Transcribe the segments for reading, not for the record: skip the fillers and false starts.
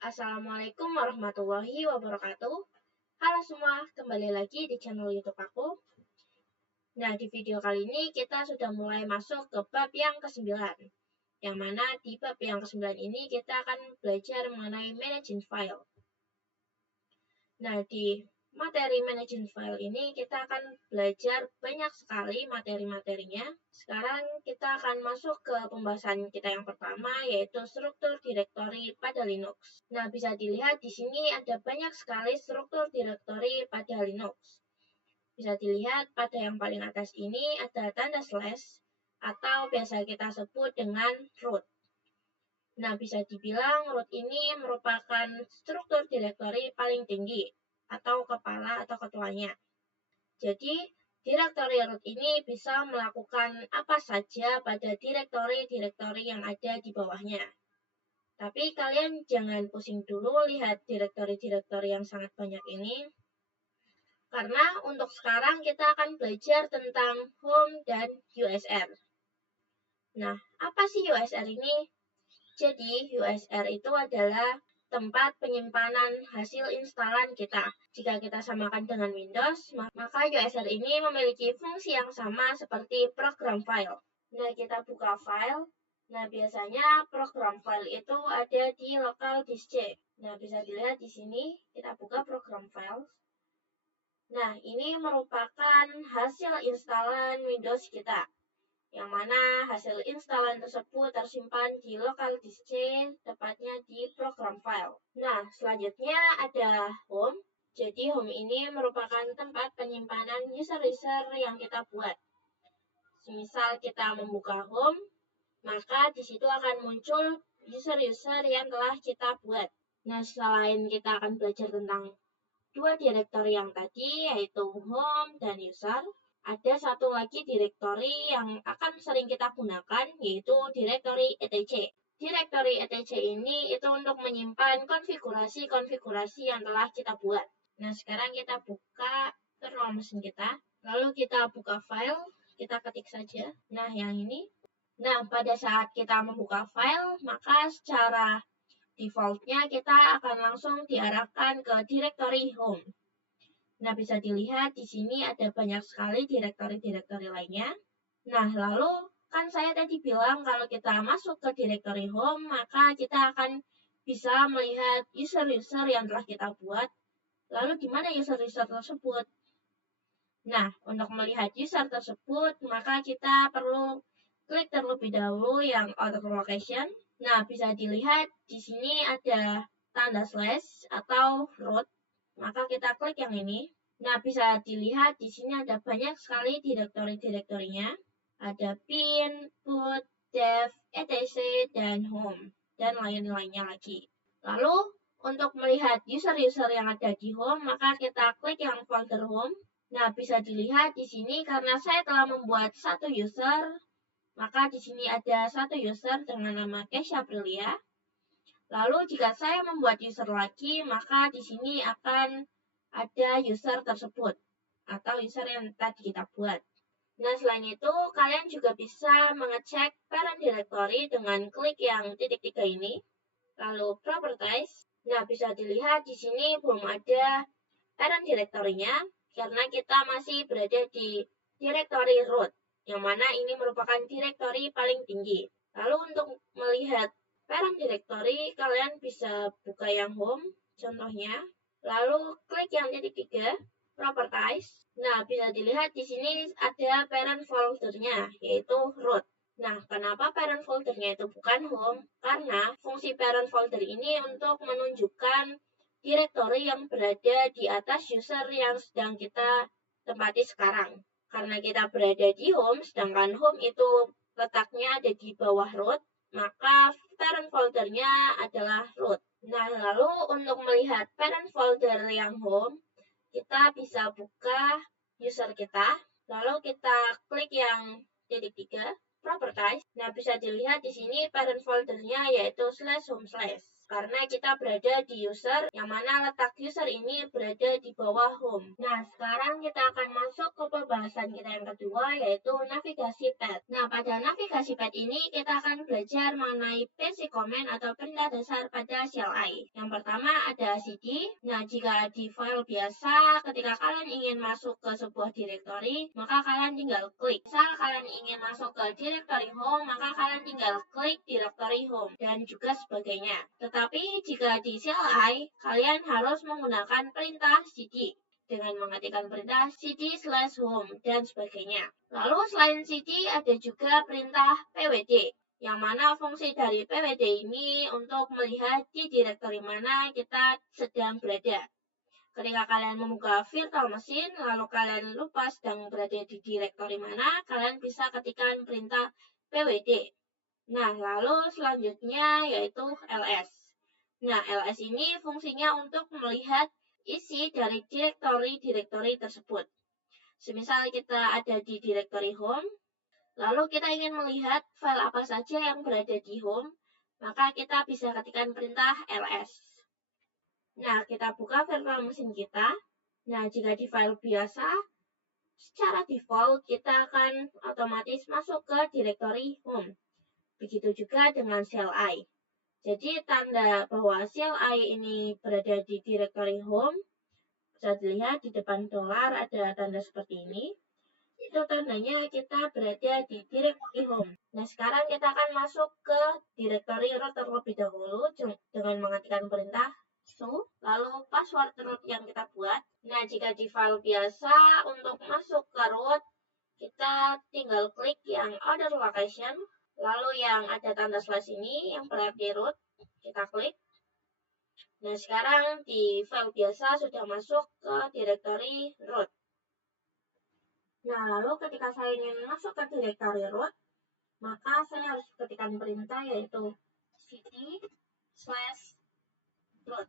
Assalamualaikum warahmatullahi wabarakatuh. Halo semua, kembali lagi di channel YouTube aku. Nah, di video kali ini kita sudah mulai masuk ke bab yang ke-9. Yang mana di bab yang ke-9 ini kita akan belajar mengenai managing file. Nah, di materi managing file ini kita akan belajar banyak sekali materi-materinya. Sekarang kita akan masuk ke pembahasan kita yang pertama, yaitu struktur direktori pada Linux. Nah, bisa dilihat di sini ada banyak sekali struktur direktori pada Linux. Bisa dilihat pada yang paling atas ini ada tanda slash atau biasa kita sebut dengan root. Nah, bisa dibilang root ini merupakan struktur direktori paling tinggi atau kepala atau ketuanya. Jadi, direktori root ini bisa melakukan apa saja pada direktori-direktori yang ada di bawahnya. Tapi kalian jangan pusing dulu lihat direktori-direktori yang sangat banyak ini. Karena untuk sekarang kita akan belajar tentang home dan USR. Nah, apa sih USR ini? Jadi, USR itu adalah tempat penyimpanan hasil instalan kita. Jika kita samakan dengan Windows, maka USR ini memiliki fungsi yang sama seperti program file. Nah, kita buka file. Nah, biasanya program file itu ada di local disk C. Nah, bisa dilihat di sini, kita buka program file. Nah, ini merupakan hasil instalan Windows kita, yang mana hasil instalan tersebut tersimpan di local disk C, tepatnya di program file. Nah, selanjutnya ada home. Jadi, home ini merupakan tempat penyimpanan user-user yang kita buat. Semisal kita membuka home, maka di situ akan muncul user-user yang telah kita buat. Nah, selain kita akan belajar tentang dua direktori yang tadi, yaitu home dan user, ada satu lagi direktori yang akan sering kita gunakan, yaitu direktori etc. Direktori etc ini itu untuk menyimpan konfigurasi-konfigurasi yang telah kita buat. Nah, sekarang kita buka kernel mesin kita, lalu kita buka file, kita ketik saja. Nah, yang ini. Nah, pada saat kita membuka file, maka secara defaultnya kita akan langsung diarahkan ke direktori home. Nah, bisa dilihat di sini ada banyak sekali direktori-direktori lainnya. Nah, lalu kan saya tadi bilang kalau kita masuk ke direktori home, maka kita akan bisa melihat user-user yang telah kita buat. Lalu di mana user-user tersebut? Nah, untuk melihat user tersebut, maka kita perlu klik terlebih dahulu yang auto location. Nah, bisa dilihat di sini ada tanda slash atau root. Maka kita klik yang ini. Nah, bisa dilihat di sini ada banyak sekali direktori-direktorinya. Ada bin, boot, dev, etc, dan home, dan lain-lainnya lagi. Lalu, untuk melihat user-user yang ada di home, maka kita klik yang folder home. Nah, bisa dilihat di sini karena saya telah membuat satu user, maka di sini ada satu user dengan nama Kesha Aprilia. Lalu jika saya membuat user lagi, maka di sini akan ada user tersebut atau user yang tadi kita buat. Nah, selain itu, kalian juga bisa mengecek parent directory dengan klik yang titik 3 ini, lalu properties. Nah, bisa dilihat di sini belum ada parent directory-nya, karena kita masih berada di directory root, yang mana ini merupakan direktori paling tinggi. Lalu untuk melihat parent directory, kalian bisa buka yang home, contohnya, lalu klik yang titik 3, properties. Nah, bisa dilihat di sini ada parent folder-nya, yaitu root. Nah, kenapa parent folder-nya itu bukan home? Karena fungsi parent folder ini untuk menunjukkan direktori yang berada di atas user yang sedang kita tempati sekarang. Karena kita berada di home, sedangkan home itu letaknya ada di bawah root, maka parent folder-nya adalah root. Nah, lalu untuk melihat parent folder yang home, kita bisa buka user kita, lalu kita klik yang titik 3, properties. Nah, bisa dilihat di sini parent folder-nya yaitu /home/. karena kita berada di user, yang mana letak user ini berada di bawah home. Nah, sekarang kita akan masuk ke pembahasan kita yang kedua, yaitu navigasi pad. Nah, pada navigasi pad ini kita akan belajar mengenai basic command atau perintah dasar pada CLI. Yang pertama ada cd. Nah, jika di file biasa, ketika kalian ingin masuk ke sebuah directory, maka kalian tinggal klik. Misal kalian ingin masuk ke directory home, maka kalian tinggal klik directory home, dan juga sebagainya. Tetapi jika di CLI, kalian harus menggunakan perintah cd dengan mengetikkan perintah cd/home dan sebagainya. Lalu selain cd ada juga perintah pwd, yang mana fungsi dari pwd ini untuk melihat di directory mana kita sedang berada. Ketika kalian membuka virtual machine, lalu kalian lupa sedang berada di directory mana, kalian bisa ketikkan perintah pwd. Nah, lalu selanjutnya yaitu ls. Nah, ls ini fungsinya untuk melihat isi dari direktori tersebut. Semisal kita ada di directory home, lalu kita ingin melihat file apa saja yang berada di home, maka kita bisa ketikkan perintah ls. Nah, kita buka virtual machine kita. Nah, jika di file biasa, secara default kita akan otomatis masuk ke directory home. Begitu juga dengan CLI. Jadi tanda bahwa CLI ini berada di directory home, bisa dilihat di depan dolar ada tanda seperti ini. Itu tandanya kita berada di directory home. Nah, sekarang kita akan masuk ke directory root terlebih dahulu dengan mengetikkan perintah su, lalu password root yang kita buat. Nah, jika di file biasa untuk masuk ke root, kita tinggal klik yang other location, lalu yang ada tanda slash ini yang berarti root, kita klik. Nah, sekarang di file biasa sudah masuk ke directory root. Nah, lalu ketika saya ingin masuk ke directory root, maka saya harus ketikkan perintah yaitu cd/root.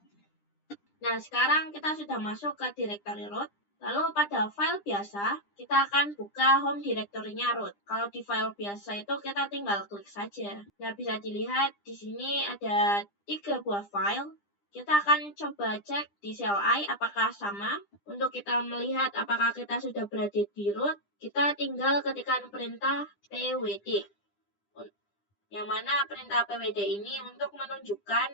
Nah, sekarang kita sudah masuk ke directory root. Lalu pada file biasa, kita akan buka home directory-nya root. Kalau di file biasa itu kita tinggal klik saja. Nah, bisa dilihat di sini ada 3 buah file. Kita akan coba cek di CLI apakah sama. Untuk kita melihat apakah kita sudah berada di root, kita tinggal ketikkan perintah pwd. Yang mana perintah pwd ini untuk menunjukkan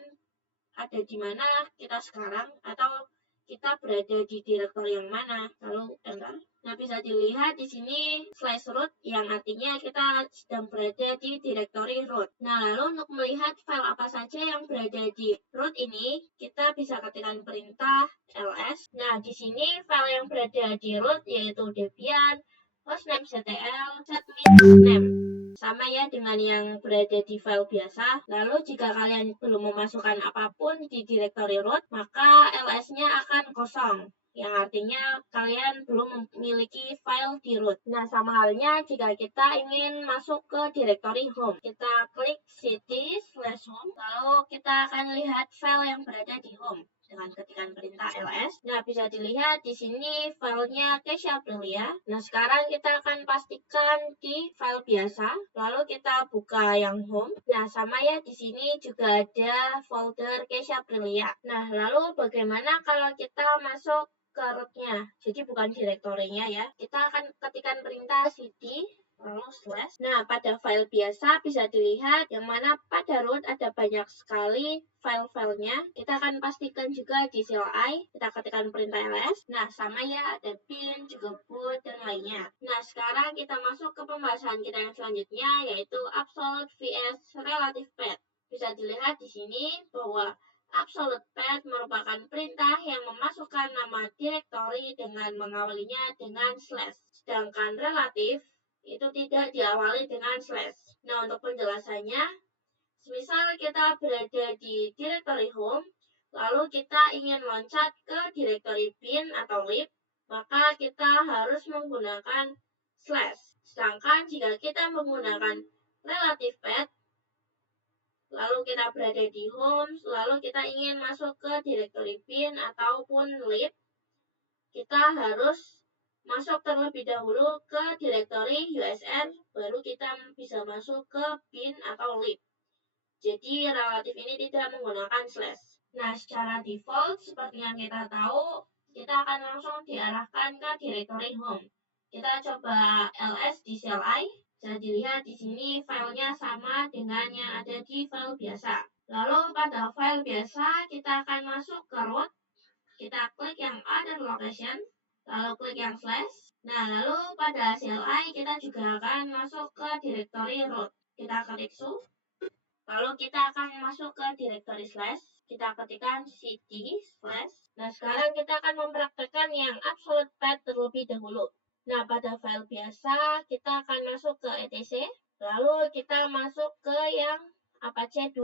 ada di mana kita sekarang atau kita berada di directory yang mana. Lalu enter. Nah, bisa dilihat di sini /root yang artinya kita sedang berada di directory root. Nah, lalu untuk melihat file apa saja yang berada di root ini, kita bisa ketikkan perintah ls. Nah, di sini file yang berada di root yaitu Debian, hostname.ctl, setmin.name. Sama ya dengan yang berada di file biasa. Lalu jika kalian belum memasukkan apapun di directory root, maka ls-nya akan kosong, yang artinya kalian belum memiliki file di root. Nah, sama halnya jika kita ingin masuk ke directory home. Kita klik cd/home, lalu kita akan lihat file yang berada di home dengan ketikan perintah ls. Nah, bisa dilihat di sini filenya Kesha Aprilia. Nah, sekarang kita akan pastikan di file biasa, lalu kita buka yang home. Nah, sama ya, di sini juga ada folder Kesha Aprilia. Nah, lalu bagaimana kalau kita masuk ke rootnya? Jadi bukan direktorinya ya. Kita akan ketikkan perintah cd lalu /. Nah, pada file biasa bisa dilihat yang mana pada root ada banyak sekali file-filenya. Kita akan pastikan juga di CLI, kita ketikkan perintah ls. Nah, sama ya, ada bin, juga boot, dan lainnya. Nah, sekarang kita masuk ke pembahasan kita yang selanjutnya, yaitu absolute vs relative path. Bisa dilihat di sini bahwa absolute path merupakan perintah yang memasukkan nama directory dengan mengawalinya dengan /. Sedangkan relatif itu tidak diawali dengan /. Nah, untuk penjelasannya, misal kita berada di directory home, lalu kita ingin loncat ke directory bin atau lib, maka kita harus menggunakan /. Sedangkan jika kita menggunakan relative path, lalu kita berada di home, lalu kita ingin masuk ke directory bin ataupun lib, kita harus masuk terlebih dahulu ke directory usr, baru kita bisa masuk ke bin atau lib. Jadi relatif ini tidak menggunakan slash. Nah, secara default seperti yang kita tahu, kita akan langsung diarahkan ke directory home. Kita coba ls di CLI. Bisa dilihat di sini filenya sama dengan yang ada di file biasa. Lalu pada file biasa kita akan masuk ke root. Kita klik yang other location, lalu klik yang slash. Nah, lalu pada CLI kita juga akan masuk ke directory root. Kita ketik su. Lalu kita akan masuk ke directory slash. Kita ketikkan cd slash. Nah, sekarang kita akan mempraktekkan yang absolute path terlebih dahulu. Nah, pada file biasa kita akan masuk ke etc. Lalu kita masuk ke yang Apache 2.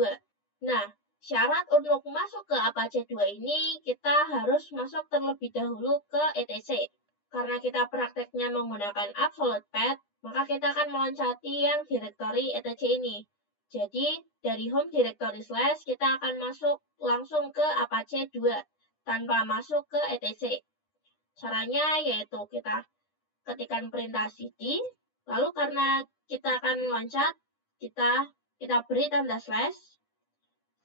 Nah, syarat untuk masuk ke Apache 2 ini kita harus masuk terlebih dahulu ke etc. Karena kita prakteknya menggunakan absolute path, maka kita akan meloncati yang directory etc ini. Jadi, dari home directory slash kita akan masuk langsung ke Apache 2 tanpa masuk ke etc. Caranya yaitu kita ketikkan perintah cd, lalu karena kita akan loncat, kita beri tanda slash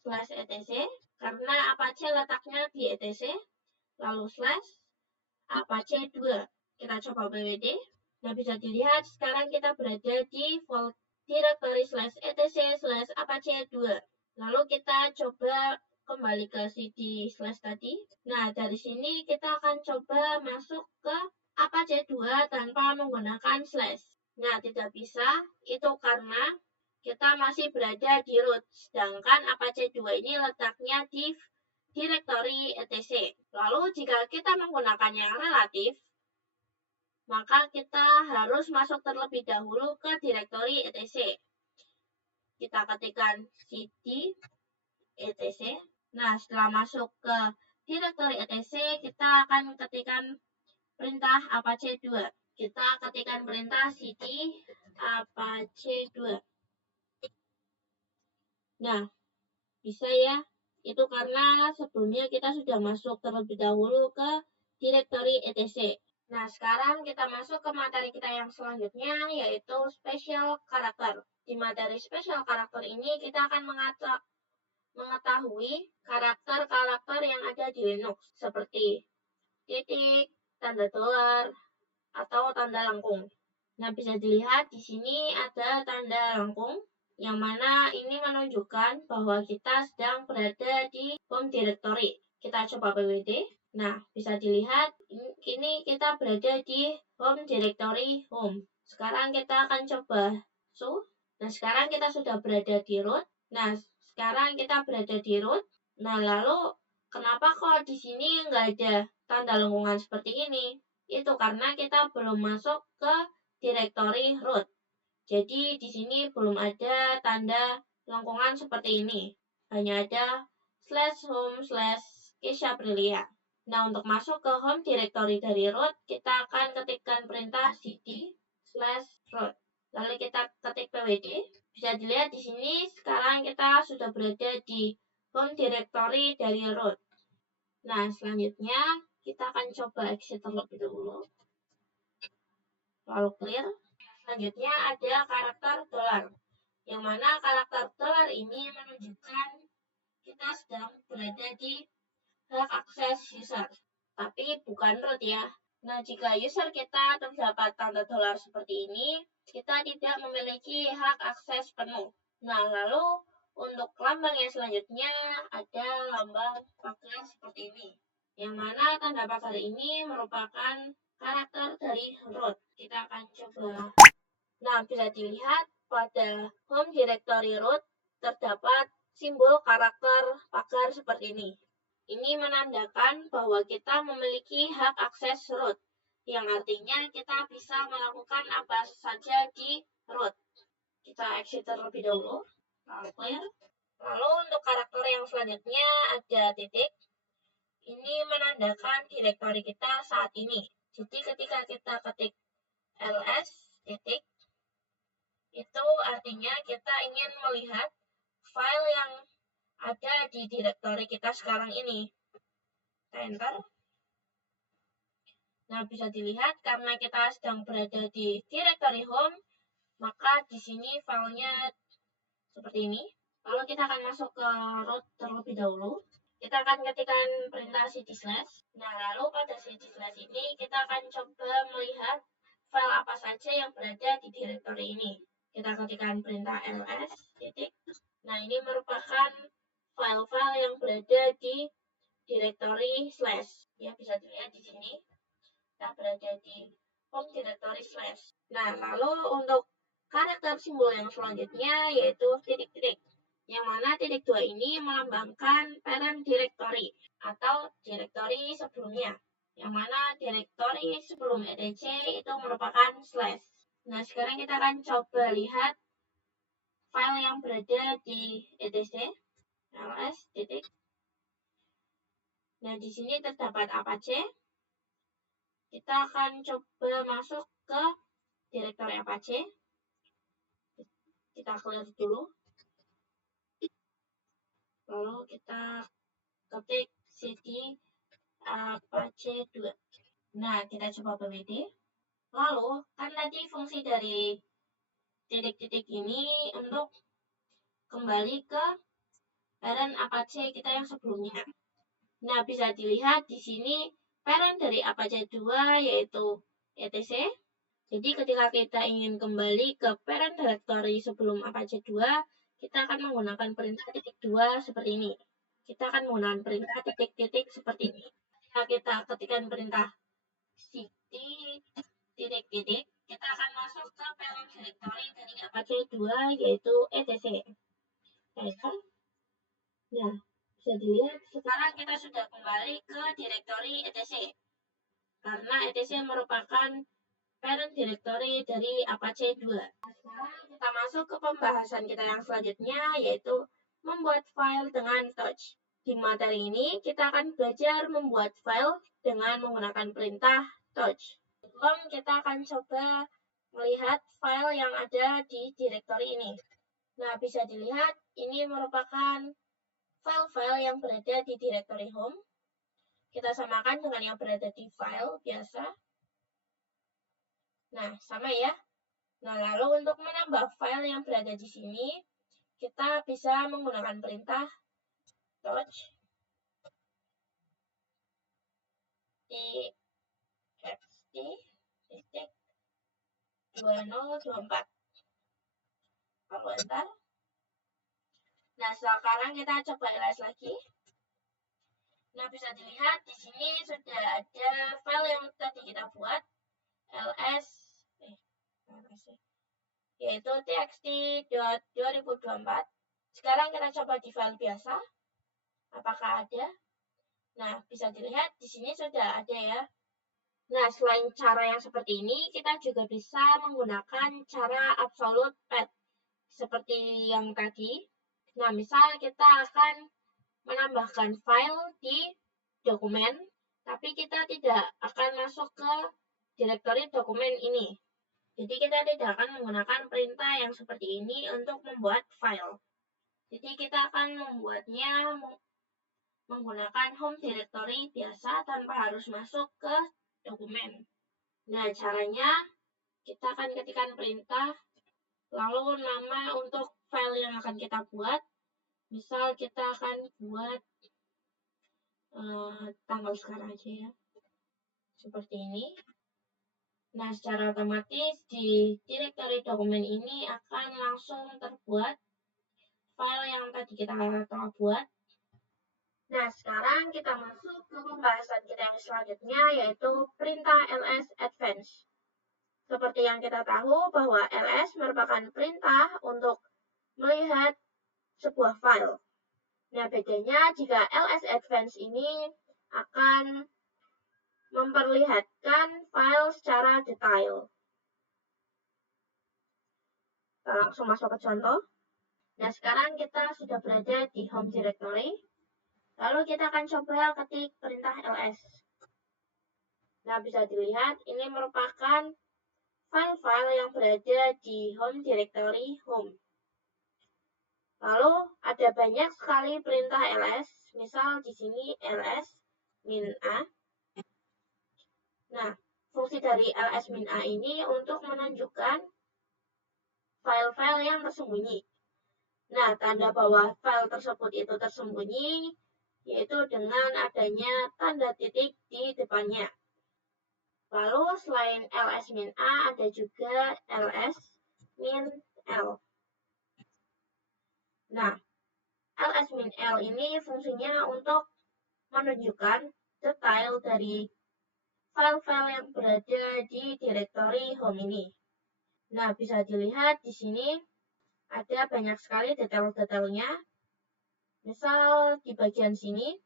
etc, karena Apache letaknya di etc, lalu slash Apache 2. Kita coba bwd. Nah, bisa dilihat sekarang kita berada di folder directory slash etc slash Apache 2. Lalu kita coba kembali ke cd slash tadi. Nah, dari sini kita akan coba masuk ke Apache 2 tanpa menggunakan slash. Nah, tidak bisa, itu karena kita masih berada di root, sedangkan Apache 2 ini letaknya di directory etc. Lalu jika kita menggunakan yang relatif, maka kita harus masuk terlebih dahulu ke directory etc. Kita ketikkan cd etc. Nah, setelah masuk ke directory etc, kita akan ketikkan perintah Apache 2. Kita ketikkan perintah cd Apache 2. Nah, bisa ya. Itu karena sebelumnya kita sudah masuk terlebih dahulu ke directory etc. Nah, sekarang kita masuk ke materi kita yang selanjutnya, yaitu special character. Di materi special character ini, kita akan mengetahui karakter-karakter yang ada di Linux, seperti titik, tanda dolar, atau tanda lengkung. Nah, bisa dilihat di sini ada tanda lengkung, yang mana ini menunjukkan bahwa kita sedang berada di home directory. Kita coba pwd. Nah, bisa dilihat ini kita berada di home directory home. Sekarang kita akan coba su. Nah, sekarang kita sudah berada di root. Nah, sekarang kita berada di root. Nah, lalu kenapa kok di sini nggak ada tanda lengkungan seperti ini? Itu karena kita belum masuk ke directory root. Jadi di sini belum ada tanda lengkungan seperti ini. Hanya ada /home/Kesha-Aprilia. Nah, untuk masuk ke home directory dari root, kita akan ketikkan perintah cd/root. Lalu kita ketik pwd. Bisa dilihat di sini sekarang kita sudah berada di home directory dari root. Nah, selanjutnya kita akan coba exit terlebih dahulu. Lalu clear. Selanjutnya ada karakter dolar, yang mana karakter dolar ini menunjukkan kita sedang berada di hak akses user, tapi bukan root ya. Nah, jika user kita terdapat tanda dolar seperti ini, kita tidak memiliki hak akses penuh. Nah, lalu untuk lambang yang selanjutnya ada lambang pagar seperti ini, yang mana tanda pagar ini merupakan karakter dari root. Kita akan coba. Nah, bisa dilihat pada home directory root terdapat simbol karakter pagar seperti ini. Ini menandakan bahwa kita memiliki hak akses root, yang artinya kita bisa melakukan apa saja di root. Kita exit terlebih dahulu. Lalu untuk karakter yang selanjutnya ada titik. Ini menandakan directory kita saat ini. Jadi ketika kita ketik ls titik, itu artinya kita ingin melihat file yang ada di directory kita sekarang ini. Enter. Nah, bisa dilihat karena kita sedang berada di directory home, maka di sini filenya seperti ini. Lalu kita akan masuk ke root terlebih dahulu. Kita akan ketikkan perintah cd slash. Nah, lalu pada cd slash ini kita akan coba melihat file apa saja yang berada di directory ini. Kita ketikkan perintah ls titik. Nah, ini merupakan file-file yang berada di directory slash. Ya, bisa dilihat di sini. Kita berada di home directory slash. Nah, lalu untuk karakter simbol yang selanjutnya yaitu titik-titik. Yang mana titik 2 ini melambangkan parent directory atau directory sebelumnya. Yang mana directory sebelum etc itu merupakan slash. Nah, sekarang kita akan coba lihat file yang berada di etc ls titik. Nah, di sini terdapat apache. Kita akan coba masuk ke directory apache. Kita clear dulu. Lalu kita ketik cd apache 2. Nah, kita coba pwd. Lalu, kan tadi fungsi dari titik-titik ini untuk kembali ke parent apache kita yang sebelumnya. Nah, bisa dilihat di sini parent dari apache 2 yaitu etc. Jadi ketika kita ingin kembali ke parent directory sebelum apache 2, kita akan menggunakan perintah titik 2 seperti ini. Kita akan menggunakan perintah titik-titik seperti ini. Jika kita ketikkan perintah cd titik-titik, kita akan masuk ke parent directory dari apache 2 yaitu etc. Nah, bisa dilihat sekarang kita sudah kembali ke directory etc. Karena etc merupakan parent directory dari apache 2. Sekarang kita masuk ke pembahasan kita yang selanjutnya yaitu membuat file dengan touch. Di materi ini kita akan belajar membuat file dengan menggunakan perintah touch. Sebelum kita akan coba melihat file yang ada di directory ini. Nah, bisa dilihat ini merupakan file-file yang berada di directory home. Kita samakan dengan yang berada di file biasa. Nah, sama ya. Nah, lalu untuk menambah file yang berada di sini, kita bisa menggunakan perintah touch txt titik 2024. Lalu enter. Nah, sekarang kita coba ls lagi. Nah, bisa dilihat di sini sudah ada file yang tadi kita buat, yaitu txt.2024. Sekarang kita coba di file biasa. Apakah ada? Nah, bisa dilihat di sini sudah ada ya. Nah, selain cara yang seperti ini, kita juga bisa menggunakan cara absolute path seperti yang tadi. Nah, misal kita akan menambahkan file di dokumen, tapi kita tidak akan masuk ke directory dokumen ini. Jadi kita tidak akan menggunakan perintah yang seperti ini untuk membuat file. Jadi kita akan membuatnya menggunakan home directory biasa tanpa harus masuk ke dokumen. Nah, caranya kita akan ketikkan perintah, lalu nama untuk file yang akan kita buat. Misal kita akan buat tanggal sekarang aja ya, seperti ini. Nah, secara otomatis di directory dokumen ini akan langsung terbuat file yang tadi kita telah buat. Nah, sekarang kita masuk ke pembahasan kita yang selanjutnya, yaitu perintah ls advance. Seperti yang kita tahu bahwa ls merupakan perintah untuk melihat sebuah file. Nah, bedanya jika ls advance ini akan memperlihatkan file secara detail. Kita langsung masuk ke contoh. Nah, sekarang kita sudah berada di home directory. Lalu kita akan coba ketik perintah ls. Nah, bisa dilihat ini merupakan file-file yang berada di home directory home. Lalu ada banyak sekali perintah ls, misal di sini ls-a. Nah, fungsi dari ls-a ini untuk menunjukkan file-file yang tersembunyi. Nah, tanda bahwa file tersebut itu tersembunyi yaitu dengan adanya tanda titik di depannya. Lalu selain ls-a ada juga ls-l. Nah, ls-l ini fungsinya untuk menunjukkan detail dari file-file yang berada di direktori home ini. Nah, bisa dilihat di sini ada banyak sekali detail-detailnya. Misal di bagian sini,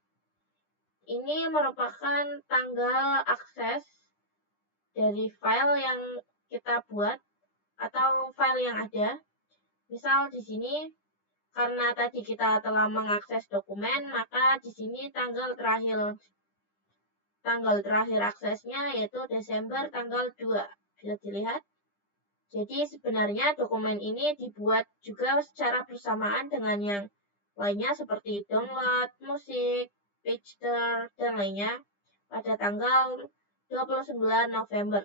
ini merupakan tanggal akses dari file yang kita buat atau file yang ada. Misal di sini, karena tadi kita telah mengakses dokumen, maka di sini tanggal terakhir aksesnya yaitu Desember tanggal 2. Bisa dilihat. Jadi sebenarnya dokumen ini dibuat juga secara bersamaan dengan yang lainnya seperti download, musik, page turn, dan lainnya pada tanggal 29 November.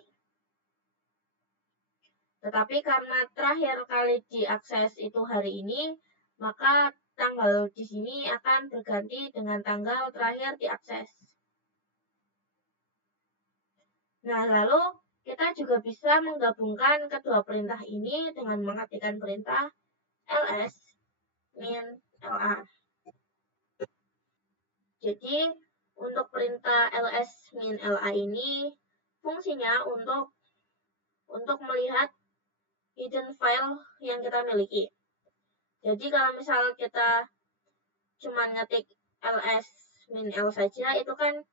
Tetapi karena terakhir kali diakses itu hari ini, maka tanggal di sini akan berganti dengan tanggal terakhir diakses. Nah, lalu kita juga bisa menggabungkan kedua perintah ini dengan mengetikkan perintah ls-la. Jadi, untuk perintah ls-la ini fungsinya untuk melihat hidden file yang kita miliki. Jadi, kalau misal kita cuma ngetik ls-l saja, itu kan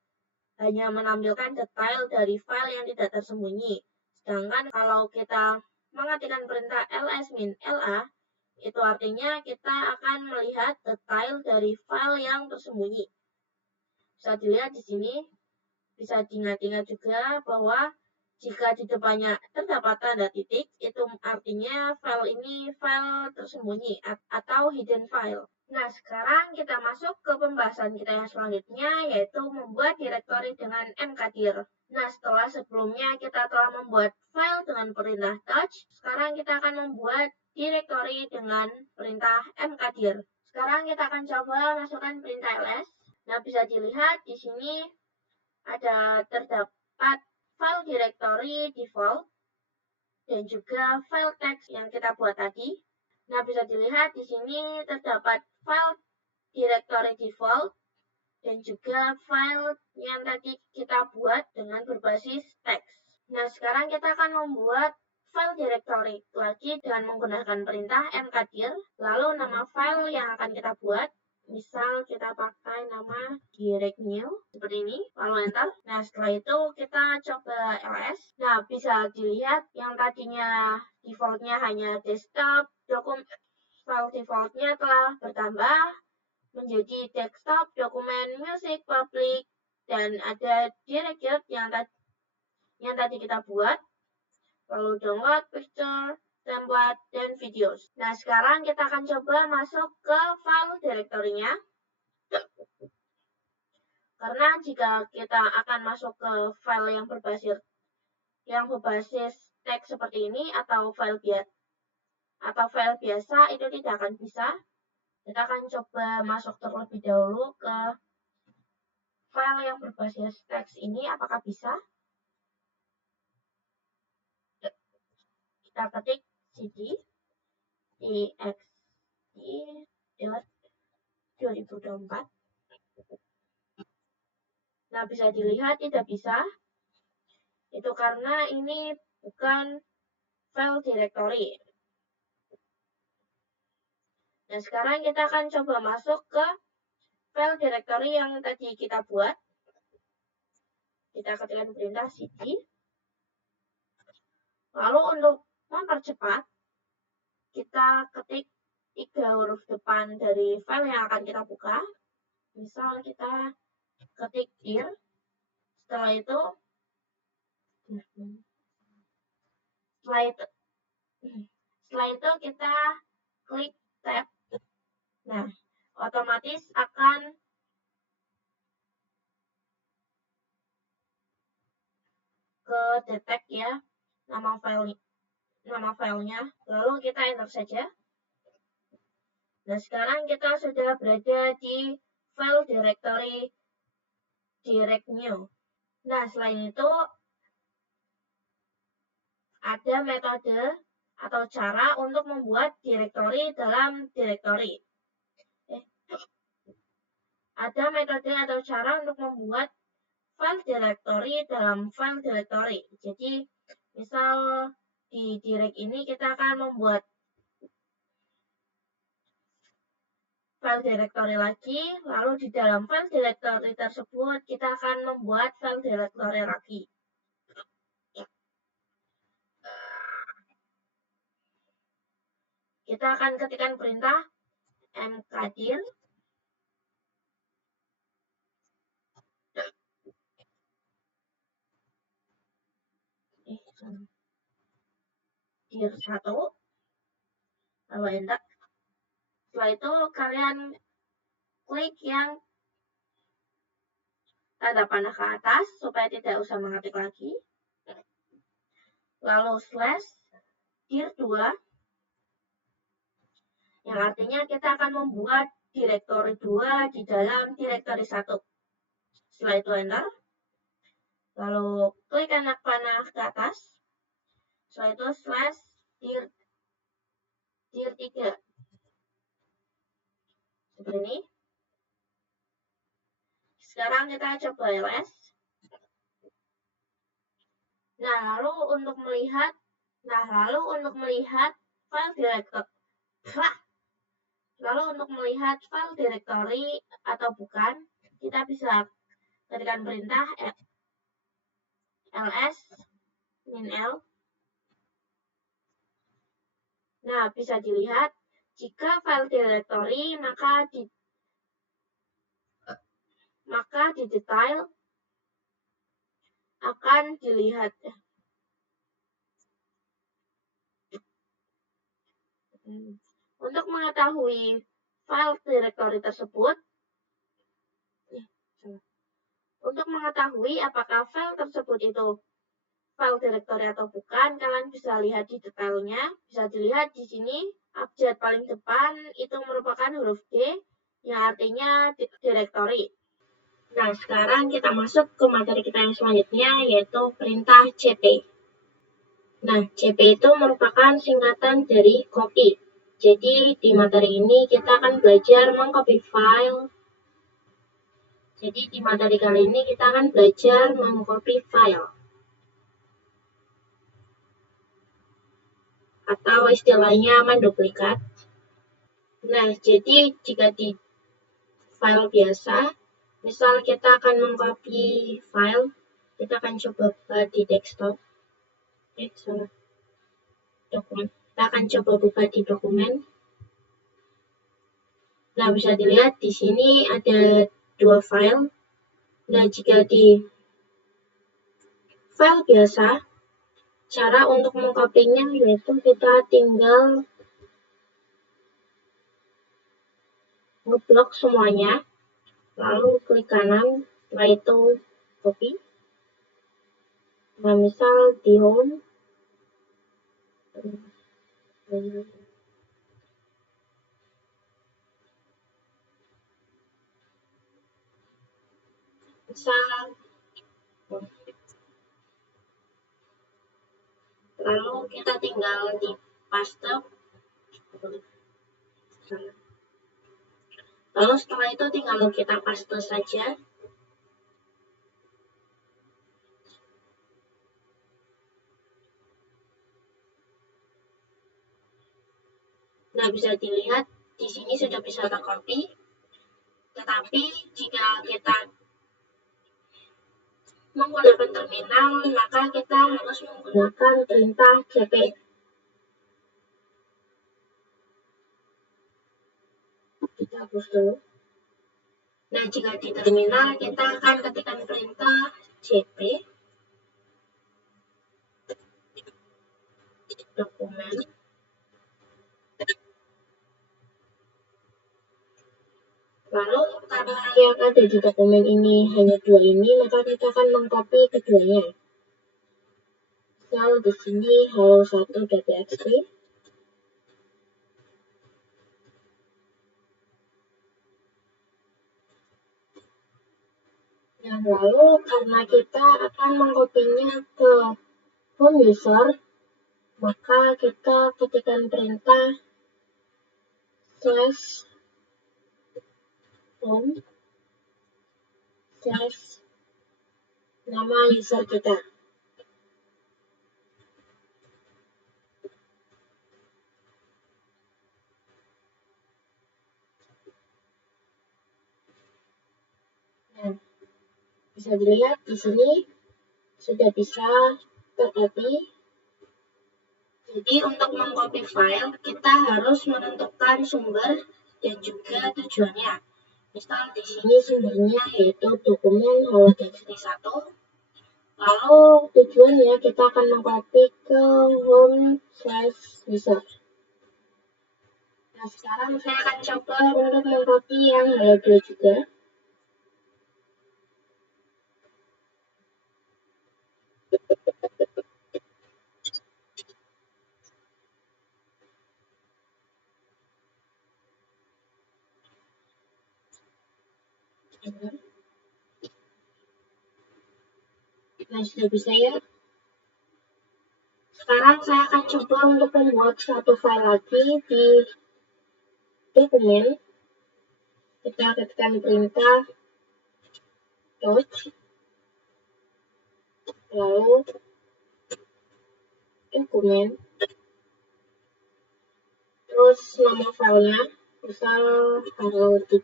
hanya menampilkan detail dari file yang tidak tersembunyi. Sedangkan kalau kita mengetikkan perintah ls-la, itu artinya kita akan melihat detail dari file yang tersembunyi. Bisa dilihat di sini, bisa diingat-ingat juga bahwa jika di depannya terdapat tanda titik, itu artinya file ini file tersembunyi atau hidden file. Nah, sekarang kita masuk ke pembahasan kita yang selanjutnya, yaitu membuat direktori dengan mkdir. Nah, setelah sebelumnya kita telah membuat file dengan perintah touch, sekarang kita akan membuat direktori dengan perintah mkdir. Sekarang kita akan coba masukkan perintah ls. Nah, bisa dilihat di sini terdapat file directory default dan juga file text yang kita buat tadi. Nah, bisa dilihat di sini terdapat file directory default dan juga file yang tadi kita buat dengan berbasis teks. Nah, sekarang kita akan membuat file directory lagi dengan menggunakan perintah mkdir, lalu nama file yang akan kita buat. Misal kita pakai nama direct new seperti ini, lalu enter. Nah, setelah itu kita coba ls. Nah, bisa dilihat yang tadinya defaultnya hanya desktop, file defaultnya telah bertambah menjadi desktop, dokumen, music, public, dan ada directory yang tadi kita buat, lalu download, picture, template, dan videos. Nah, sekarang kita akan coba masuk ke file directory-nya. Karena jika kita akan masuk ke file yang berbasis teks seperti ini atau file biasa itu tidak akan bisa. Kita akan coba masuk terlebih dahulu ke file yang berbasis teks ini, apakah bisa? Kita ketik cd txt.2024. Nah, bisa dilihat tidak bisa. Itu karena ini bukan file directory. Nah, sekarang kita akan coba masuk ke file directory yang tadi kita buat. Kita ketikkan perintah cd. Lalu untuk mempercepat, kita ketik 3 huruf depan dari file yang akan kita buka. Misal kita ketik dir. Setelah itu kita klik tab. Nah, otomatis akan ke detect ya nama filenya. Lalu kita enter saja. Nah, sekarang kita sudah berada di file directory direct new. Nah, selain itu ada metode atau cara untuk membuat direktori dalam direktori. Ada metode atau cara untuk membuat file directory dalam file directory. Jadi, misal di direct ini kita akan membuat file directory lagi, lalu di dalam file directory tersebut kita akan membuat file directory lagi. Kita akan ketikkan perintah mkdir dir 1, lalu enter. Setelah itu kalian klik yang tanda panah ke atas supaya tidak usah mengetik lagi. Lalu slash dir 2, yang artinya kita akan membuat direktori 2 di dalam direktori 1. Setelah itu enter. Lalu klik anak panah ke atas. Setelah itu slash dir 3. Seperti ini. Sekarang kita coba ls. Nah, lalu untuk melihat file directory. Lalu untuk melihat file directory atau bukan, kita bisa ketikkan perintah ls -l. Nah, bisa dilihat jika file directory maka di detail akan dilihat. Untuk mengetahui file directory tersebut, untuk mengetahui apakah file tersebut itu file directory atau bukan, kalian bisa lihat di detailnya. Bisa dilihat di sini, abjad paling depan itu merupakan huruf D, yang artinya directory. Nah, sekarang kita masuk ke materi kita yang selanjutnya, yaitu perintah cp. Nah, cp itu merupakan singkatan dari copy. Jadi, di materi ini kita akan belajar mengcopy file. Jadi, di materi kali ini kita akan belajar mengcopy file. Atau istilahnya menduplikat. Nah, jadi jika di file biasa, misal kita akan mengcopy file, kita akan coba buka di desktop. Dokumen. Kita akan coba buka di dokumen. Nah, bisa dilihat di sini ada 2 file. Nah, jika di file biasa, cara untuk mengcopy-nya yaitu kita tinggal ngeblok semuanya, lalu klik kanan, setelah itu copy. Nah, misal di home, misal, lalu kita tinggal di paste. Lalu setelah itu tinggal kita paste saja. Nah, bisa dilihat di sini sudah bisa tercopy. Tetapi jika kita menggunakan terminal, maka kita harus menggunakan perintah cp. Kita hapus dulu. Nah, jika di terminal kita akan ketikkan perintah cp dokumen. Lalu karena yang ada di dokumen ini hanya 2 ini, maka kita akan mengcopy keduanya. Misal di sini hello1.txt. Nah, lalu karena kita akan mengkopinya ke home user, maka kita ketikkan perintah slash home slash nama user kita. Nah, bisa dilihat di sini sudah bisa tercopy. Jadi untuk mengcopy file, kita harus menentukan sumber dan juga tujuannya. Misal di sini sumbernya yaitu dokumen halo.txt1. Lalu tujuannya kita akan mengcopy ke home/user. Nah, sekarang saya akan coba untuk mengcopy yang halo2 juga. Nah, sudah bisa ya. Sekarang saya akan coba untuk membuat satu file lagi di dokumen. Kita ketikkan perintah dot, lalu dokumen, terus nama filenya, misal halo3.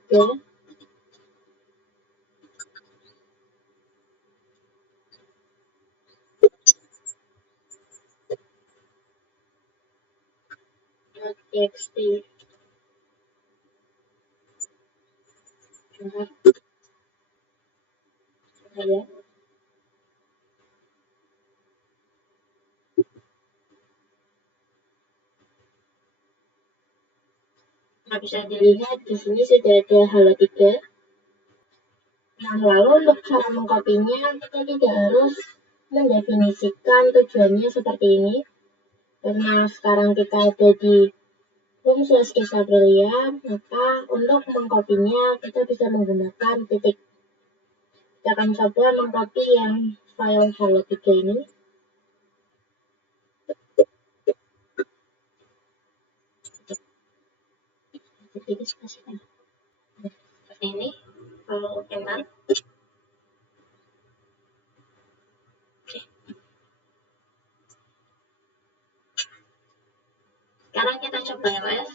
.txt. Ya. Nah, bisa dilihat di sini sudah ada halo3. Nah, lalu untuk cara mengkopinya, kita tidak harus mendefinisikan tujuannya seperti ini. Karena sekarang kita ada di home/Aprilia, maka untuk mengkopinya kita bisa menggunakan titik. Kita akan coba mengcopy yang file halo3 ini. Seperti ini, kalau enter. Sekarang kita coba ls.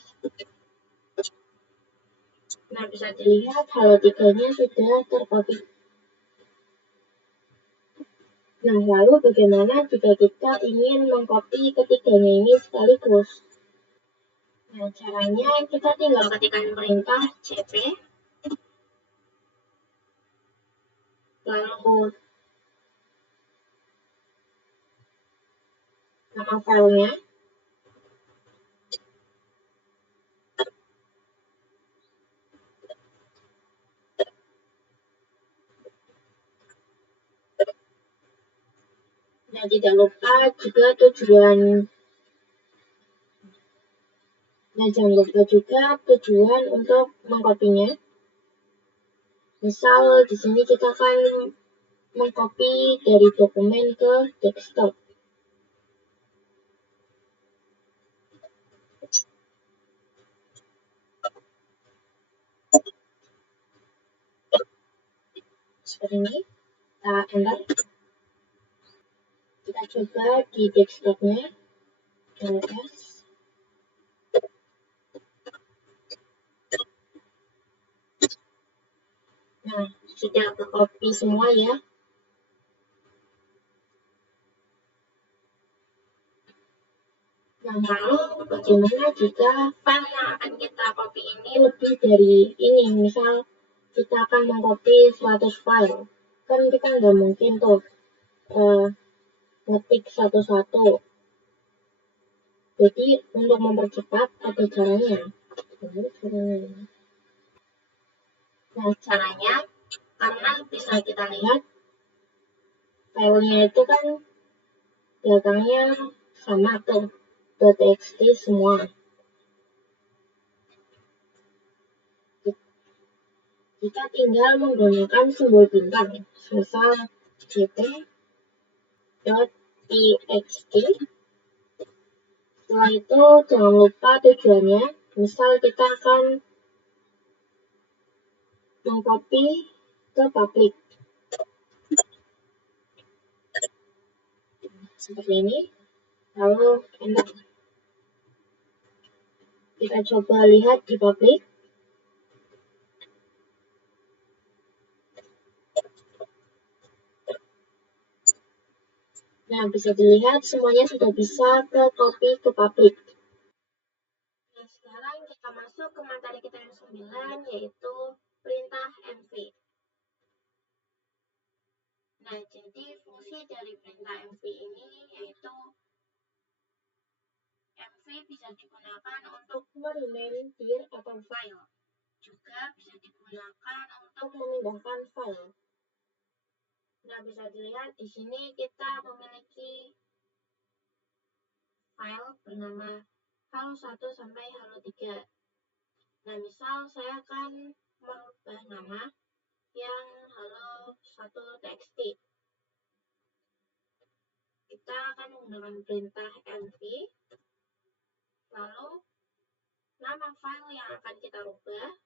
Nah, bisa dilihat halo3-nya sudah tercopy. Nah, lalu bagaimana jika kita ingin mengcopy ketiganya ini sekaligus? Nah, caranya kita tinggal ketikkan perintah cp, lalu nama filenya, nah tidak lupa juga tujuan. Nah, jangan lupa juga tujuan untuk mengkopinya. Misal di sini kita akan mengcopy dari dokumen ke desktop. Seperti ini, kita enter. Kita coba di desktopnya, ls. Nah, sudah ke-copy semua ya. Nah, lalu bagaimana jika file yang akan kita copy ini lebih dari ini? Misal kita akan mengcopy 100 file. Kan kita nggak mungkin tuh ngetik satu-satu. Jadi untuk mempercepat ada caranya. Nah, caranya karena bisa kita lihat filenya itu kan belakangnya sama tuh, .txt semua. kita tinggal menggunakan simbol bintang, misal ct.txt. Setelah itu jangan lupa tujuannya, misal kita akan mengcopy ke publik. Seperti ini, lalu enter. Kita coba lihat di publik. Nah, bisa dilihat semuanya sudah bisa ke copy ke publik. Nah, sekarang kita masuk ke materi kita yang 9, yaitu perintah mv. Nah, jadi fungsi dari perintah mv ini yaitu mv bisa digunakan untuk merename dir atau file. Juga bisa digunakan untuk memindahkan file. Nah, bisa dilihat di sini kita memiliki file bernama halo1 sampai halo3. Nah, misal saya akan merubah nama yang halo1.txt. Kita akan menggunakan perintah mv, lalu nama file yang akan kita rubah.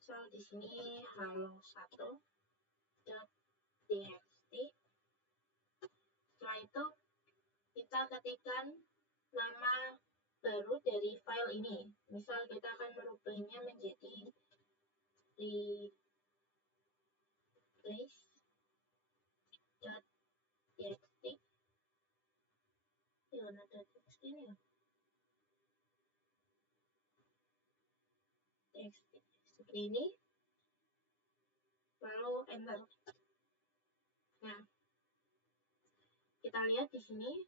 Misal di sini halo1.txt. Setelah itu kita ketikkan nama baru dari file ini. Misal kita akan merubahnya menjadi replace.txt. Ya, ada txt ini ya. Txt seperti ini. Lalu enter. Nah, kita lihat di sini.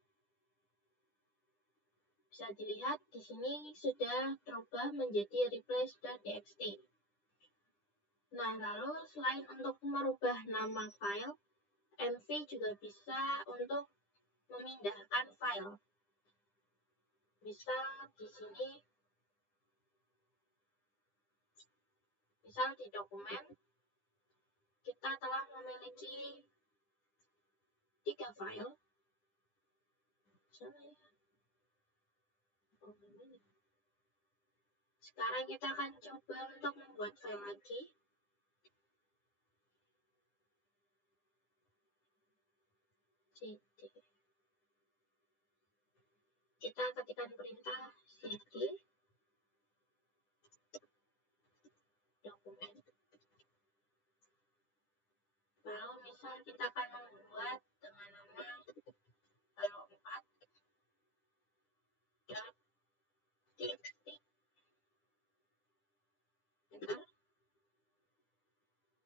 Bisa dilihat di sini sudah berubah menjadi replace.txt. Nah, lalu selain untuk merubah nama file, mv juga bisa untuk memindahkan file. Misal di sini, misal di dokumen, kita telah memiliki 3 file. Sekarang kita akan coba untuk membuat file lagi. Kita ketikkan perintah cd dokumen. Lalu misal kita akan membuat dengan nama halo4.txt.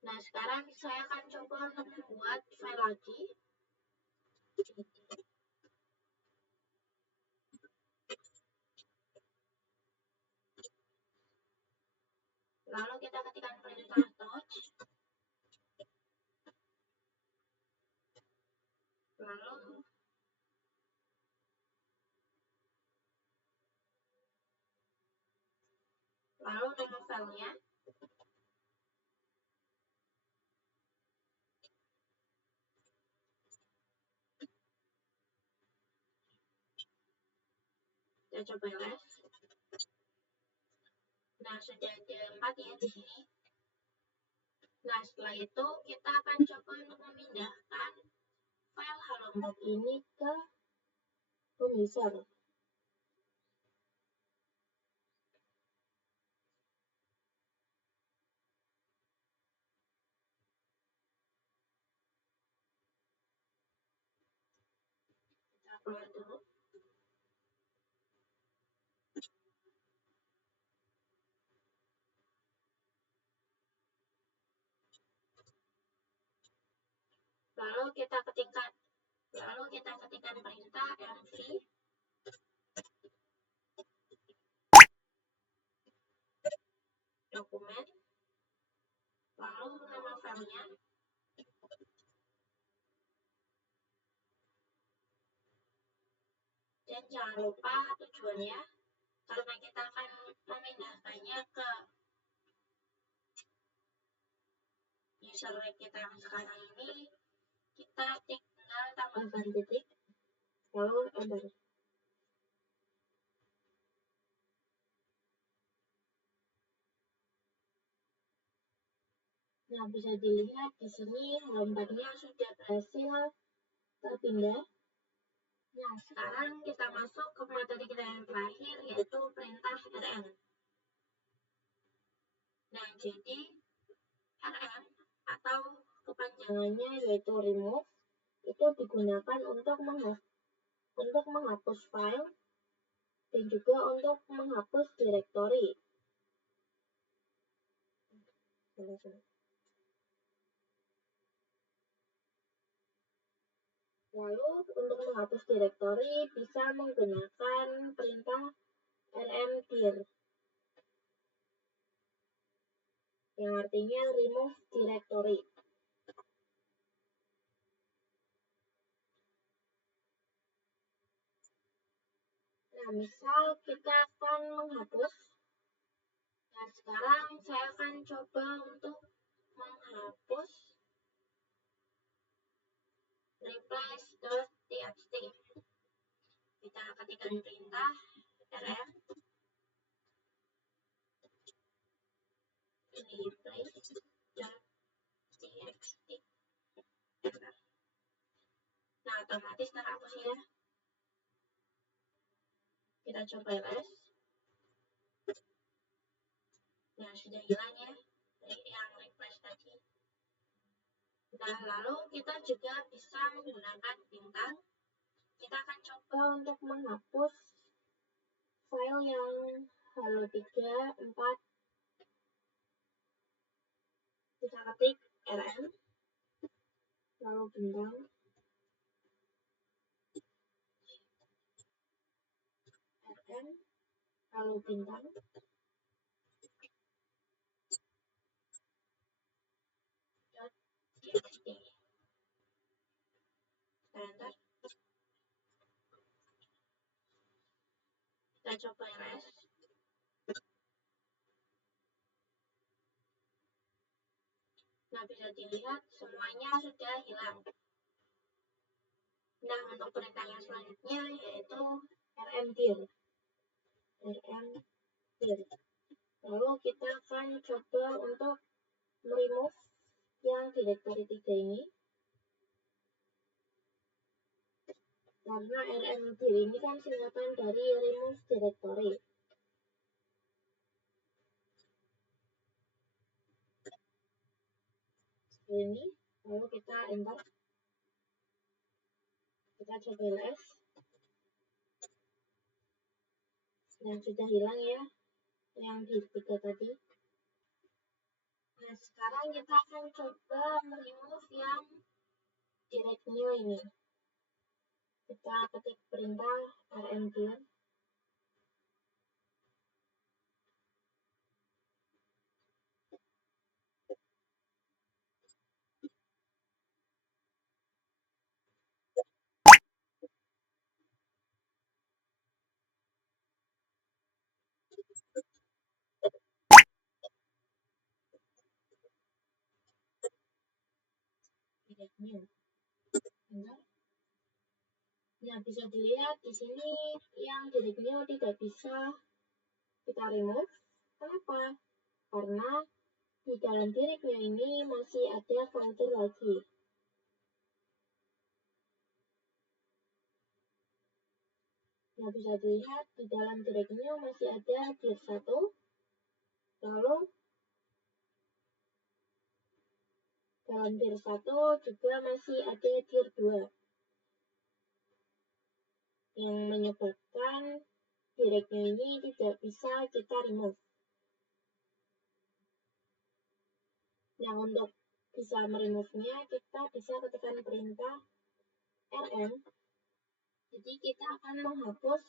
Nah, sekarang saya akan coba untuk membuat file lagi. Lalu kita ketikkan perintah touch. Lalu nama filenya. Kita coba les. Nah, sudah ada 4 ya di sini. Nah, setelah itu kita akan coba untuk memindahkan file halo4 ini ke home user. Kita keluar dulu. Lalu kita ketikkan perintah mv dokumen, lalu nama filenya. Dan jangan lupa tujuannya, karena kita akan memindahkannya ke user kita yang sekarang ini, kita tinggal tambahkan titik, lalu enter. Nah, bisa dilihat di sini halamannya sudah berhasil terpindah. Nah, sekarang kita masuk ke materi kita yang terakhir, yaitu perintah rm. Nah, jadi rm atau kepanjangannya yaitu remove itu digunakan untuk menghapus file dan juga untuk menghapus directory. Lalu untuk menghapus directory bisa menggunakan perintah rmdir yang artinya remove directory. Nah, misal kita akan menghapus. Nah, sekarang saya akan coba untuk menghapus replace.txt. Kita ketikkan perintah rm replace.txt. Nah, otomatis terhapus ya. Kita coba les. Nah, sudah hilang ya yang replace tadi. Nah, lalu kita juga bisa menggunakan bintang. Kita akan coba untuk menghapus file yang halo3, 4. Kita ketik rm, lalu bintang, rm, lalu bintang, .txt. Enter. Kita coba ls. Nah, bisa dilihat semuanya sudah hilang. Nah, untuk perintah yang selanjutnya yaitu rmdir. Lalu kita akan coba untuk remove yang directory 3 ini. Karena rmdir ini kan singkatan dari remove directory. Ini, lalu kita enter. Kita coba ls. Nah, sudah hilang ya yang di 3 tadi. Nah, sekarang kita akan coba remove yang direct new ini. Kita ketik perintah rmdir. Direct new. Enter. Nah, bisa dilihat di sini yang direct new tidak bisa kita remove. Kenapa? Karena di dalam direct new ini masih ada pointer lagi. Nah, bisa dilihat di dalam direct new masih ada dir 1. Lalu dalam dir 1 juga masih ada dir 2. Yang menyebabkan direct new ini tidak bisa kita remove. Nah, untuk bisa meremove-nya, kita bisa ketikkan perintah rm. Jadi kita akan menghapus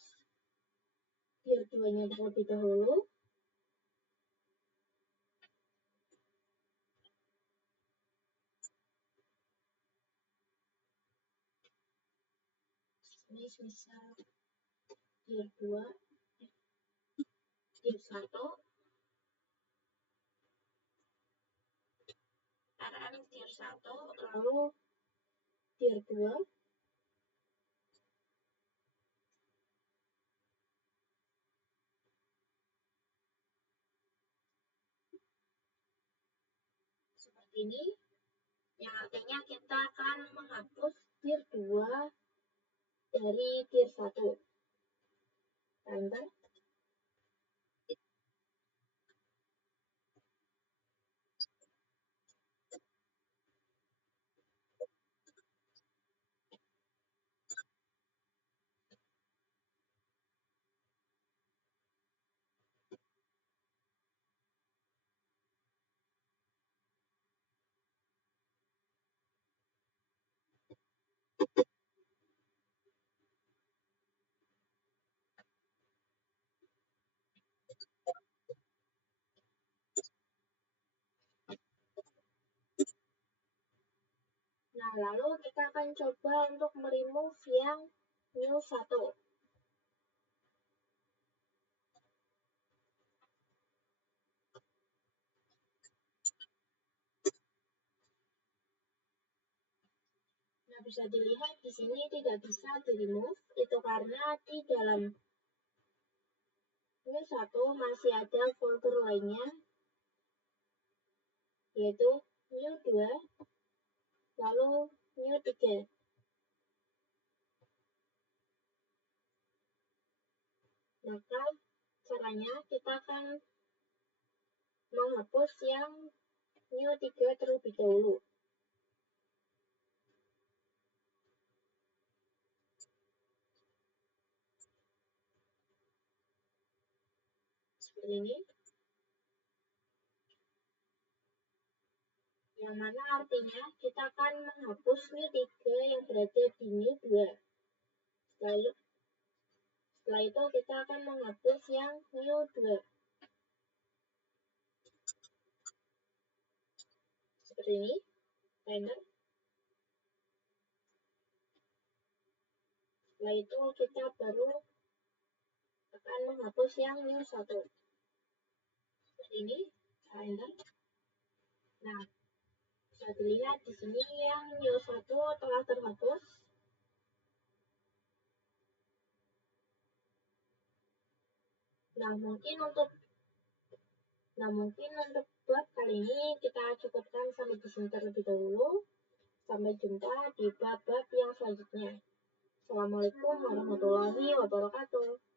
dir 2-nya terlebih dahulu. Ini misal dir 2, dir 1, akan tier 1, lalu tier 2, seperti ini, yang artinya kita akan menghapus tier 2 dari tier 1. Enter. Nah, lalu kita akan coba untuk meremove yang new 1. Nah, bisa dilihat di sini tidak bisa di-remove, itu karena di dalam new 1 masih ada folder lainnya, yaitu new 2, lalu new 3. Maka caranya kita akan menghapus yang new 3 terlebih dahulu. Seperti ini. Yang mana artinya kita akan menghapus new 3 yang berada di new 2. Setelah itu kita akan menghapus yang new 2. Seperti ini. Enter. Setelah itu kita baru akan menghapus yang new 1. Seperti ini. Enter. Nah, bisa dilihat di sini yang new 1 telah terhapus. Nah, mungkin untuk bab kali ini kita cukupkan sampai di sini terlebih dahulu. Sampai jumpa di bab-bab yang selanjutnya. Assalamualaikum warahmatullahi wabarakatuh.